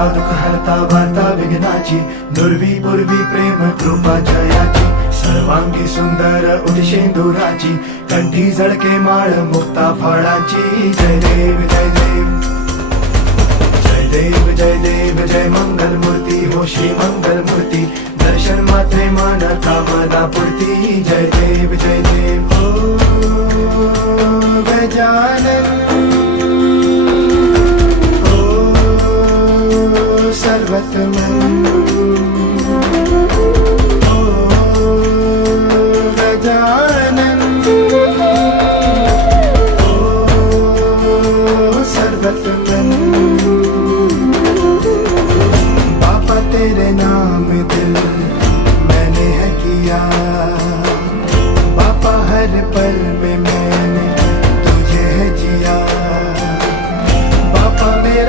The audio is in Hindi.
हरता दुःख हरता वार्ता विघ्नाची, दुर्वी पूर्वी प्रेम कृपा जयाची, सर्वांगी सुंदर उदिशेंदुराची, कंठी झळके माळ मुक्ता फळाची. जय देव जय देव जय देव जय देव जय मंगल मूर्ती हो श्री मंगल मूर्ती, दर्शन मात्रे मन कामना पूर्ती. जय देव जय देव हो गजानन हो सर्वतमन.